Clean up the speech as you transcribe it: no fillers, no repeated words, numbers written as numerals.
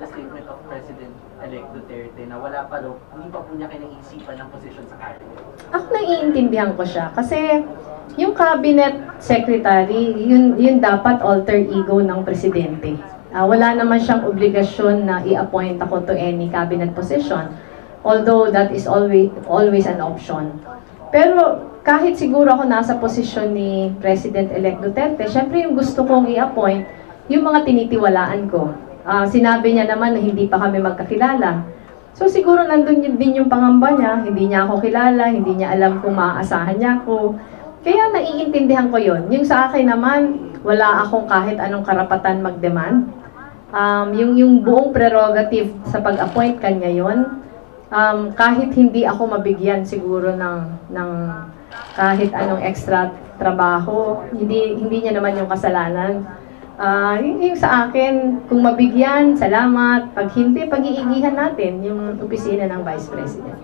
the statement of President-elect Duterte na wala pa raw, hindi pa po niya kinaisipan ng posisyon sa cabinet? Ako naiintindihan ko siya kasi yung cabinet secretary, yun dapat alter ego ng presidente. Wala naman siyang obligasyon na i-appoint ako to any cabinet position, although that is always an option. Pero kahit siguro ako nasa posisyon ni President-elect Duterte, syempre yung gusto kong i-appoint, yung mga tinitiwalaan ko. Sinabi niya naman na hindi pa kami magkakilala. So siguro nandun din yung pangamba niya, hindi niya ako kilala, hindi niya alam kung maaasahan niya ako. Kaya naiintindihan ko yon. Yung sa akin naman, wala akong kahit anong karapatan mag-demand. Yung buong prerogative sa pag-appoint kanya yon. Kahit hindi ako mabigyan siguro ng kahit anong extra trabaho, hindi niya naman yung kasalanan. Yung sa akin, kung mabigyan, salamat. Pag hindi, pag-iigihan natin yung opisina ng Vice President.